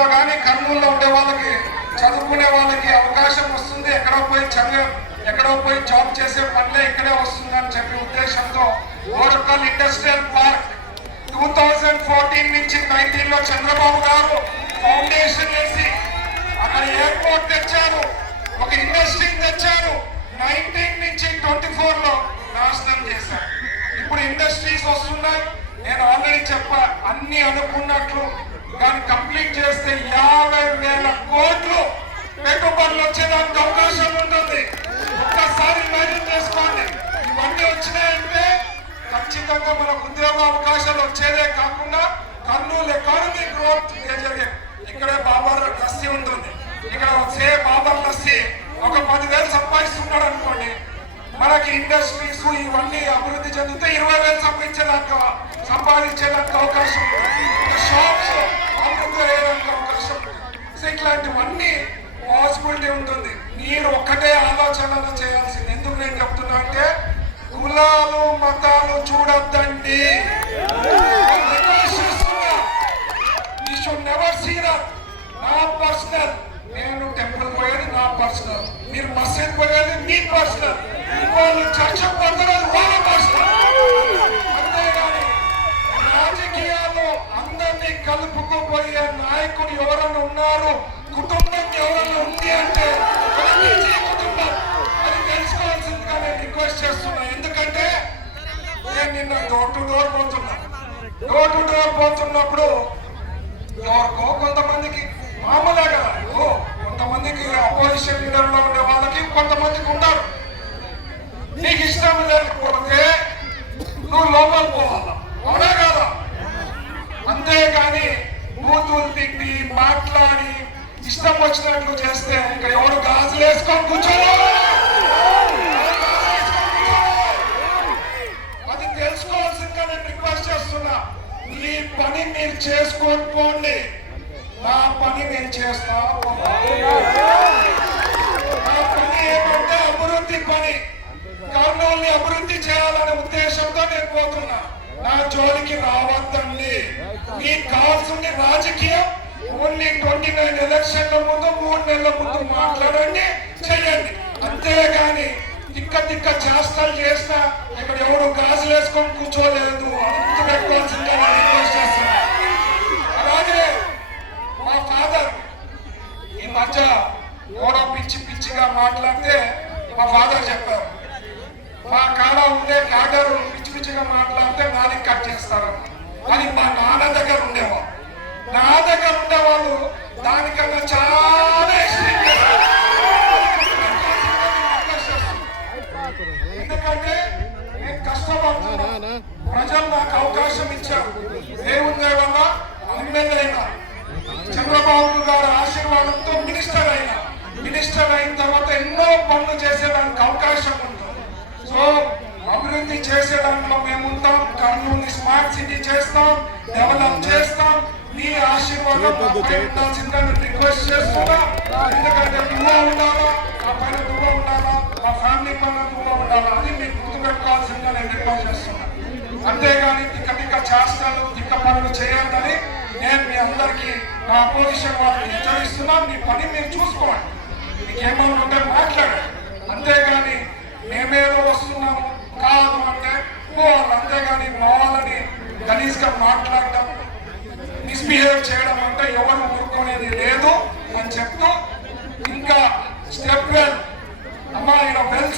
కానీ కర్నూలులో ఉండే వాళ్ళకి చదువుకునే వాళ్ళకి అవకాశం వస్తుంది, ఎక్కడో పోయి జాబ్ చేసే పనులే ఇక్కడే వస్తుందని చెప్పి ఉద్దేశంతో ఓరకల్ ఇండస్ట్రియల్ పార్క్ 2014 నుంచి 19 లో చంద్రబాబు గారు ఫౌండేషన్ వేసి అక్కడ ఎయిర్పోర్ట్ తెచ్చారు, ఒక ఇండస్ట్రీ తెచ్చారు. 19 నుంచి 24 లో నాశనం చేశారు. ఇప్పుడు ఇండస్ట్రీస్ వస్తున్నాయి. నేను ఆల్రెడీ చెప్పా, అన్ని అనుకున్నట్లు కానీ కంప్లీట్ చేస్తే 50,000 కోట్లు పెట్టుబడులు వచ్చేదానికి అవకాశం ఉంటుంది. ఒక్కసారి ఇమాజిన్ చేసుకోండి. ఇవన్నీ వచ్చినాయంటే ఖచ్చితంగా మనకు ఉద్యోగ అవకాశాలు వచ్చేదే కాకుండా కర్నూలు ఎకానమీ గ్రోత్ జరిగే. ఇక్కడే బాబర్ లస్సీ ఉంటుంది. ఇక్కడ వచ్చే బాబర్ లస్సీ ఒక 10,000 సంపాదిస్తున్నాడు అనుకోండి, మనకి ఇండస్ట్రీస్ ఇవన్నీ అభివృద్ధి చెందితే 20,000 సంపాదించేదానికి అవకాశం ఉంటుంది. షాప్స్ అభివృద్ధి అయ్యేదానికి అవకాశం ఉంటుంది. ఇట్లాంటివన్నీ పాసిబిలిటీ ఉంటుంది. మీరు ఒక్కటే ఆలోచనలు చేయాల్సింది. ఎందుకు నేను చెప్తున్నా అంటే, కులాలు మతాలు చూడొద్దండి. నా పర్సనల్, నేను టెంపుల్ పోయేది నా పర్సనల్, మీరు మసీద్ పోయేది మీ పర్సనల్, వాళ్ళు చర్చ పడుతున్నది వాళ్ళ పర్సనల్. అంతేగాని రాజకీయాల్లో అందరినీ కలుపుకుపోయే నాయకుడు ఎవరన్నా ఉన్నారు, కుటుంబం ఎవరన్నా ఉంది అంటే కుటుంబం అది తెలుసుకోవాల్సిందిగా నేను రిక్వెస్ట్ చేస్తున్నా. ఎందుకంటే నేను నిన్న డోర్ టు డోర్ పోతున్నప్పుడు ఎవరికో కొంతమందికి మామూలే కదా, కొంతమందికి అపోజిషన్ లీడర్ లో ఉండే వాళ్ళకి కొంతమందికి ఉంటారు. నీకు ఇష్టం లేకపోతే నువ్వు లోపల పోవాలా, అవునా కదా? అంతేగాని బూతులు తిట్టి మాట్లాడి ఇష్టం వచ్చినట్లు చేస్తే ఇంకా ఎవరు గాజులు వేసుకొని కూర్చోవాలి. అది తెలుసుకోవాల్సిందిగా నేను రిక్వెస్ట్ చేస్తున్నా. మీ పని మీరు చేసుకొని పోండి, నా పని నేను చేస్తా. నా పని ఏమంటే అభివృద్ధి పని. కర్నూలుని అభివృద్ధి చేయాలనే ఉద్దేశంతో నేను పోతున్నా. నా జోలికి రావద్దండి. మీకు కావాల్సింది రాజకీయం ఓన్లీ 29 ఎలక్షన్ల ముందు 3 నెలల ముందు మాట్లాడండి, చెయ్యండి. అంతేగాని తిక్క చేష్టలు చేసినా ఇక్కడ ఎవరు గాజులు వేసుకొని కూర్చోలేదు. అంతు పెట్టుకోవాల్సిందే రిక్వెస్ట్ చేస్తున్నా. అలాగే మా ఫాదర్ ఈ మధ్య కూడా పిచ్చిగా మాట్లాడితే మా ఫాదర్ చెప్పారు, మా కాడ ఉండే డాక్టర్ పిచ్చిగా మాట్లాడితే నాని కట్ చేస్తారు. అది మా నాన్న దగ్గర ఉండేవాళ్ళు. నా దగ్గర ఉండేవాళ్ళు దానికన్నా చాలా ఎక్స్ట్రీమ్. ఎందుకంటే నేను కష్టపడుతున్నా, ప్రజలు నాకు అవకాశం ఇచ్చారు. దేవుని వల్ల ఎమ్మెల్యే అయినా, చంద్రబాబు గారి ఆశీర్వాదంతో మినిస్టర్ అయిన తర్వాత ఎన్నో పనులు చేసేదానికి అవకాశం ఉంటుంది. సో అభివృద్ధి చేసేదాంట్లో మేము ఉంటాం. కర్నూలుని స్మార్ట్ సిటీ చేస్తాం, డెవలప్ చేస్తాం. మీ ఆశీర్వాదం ఉండాల్సిందిగా రిక్వెస్ట్ చేస్తున్నా. ఎందుకంటే నువ్వు ఉండాలా, ఆ పైన నువ్వు ఉండాలా, మా ఫ్యామిలీ పైన నువ్వు ఉండాలా, అది మీరు గుర్తుపెట్టుకోవాల్సిందిగా నేను రిక్వెస్ట్ చేస్తున్నా. అంతేగాని తిక్క చేస్తాను, తిక్క పనులు చేయాలని నేను మీ అందరికీ నా అపోజిషన్ వాళ్ళకి హెచ్చరిస్తున్నా. మీ పని మీరు చూసుకోండి, మీకేమన్నా ఉంటే మాట్లాడండి. అంతేగాని మేమేదో వస్తున్నాము కాదు అంటే పోవాలి. అంతేగాని వాళ్ళని గలీజ్గా మాట్లాడటం, మిస్బిహేవ్ చేయడం అంటే ఎవరు ఊరుకునేది లేదు అని చెప్తూ ఇంకా స్టెప్ వెల్ అమ్మా, ఇలా వెల్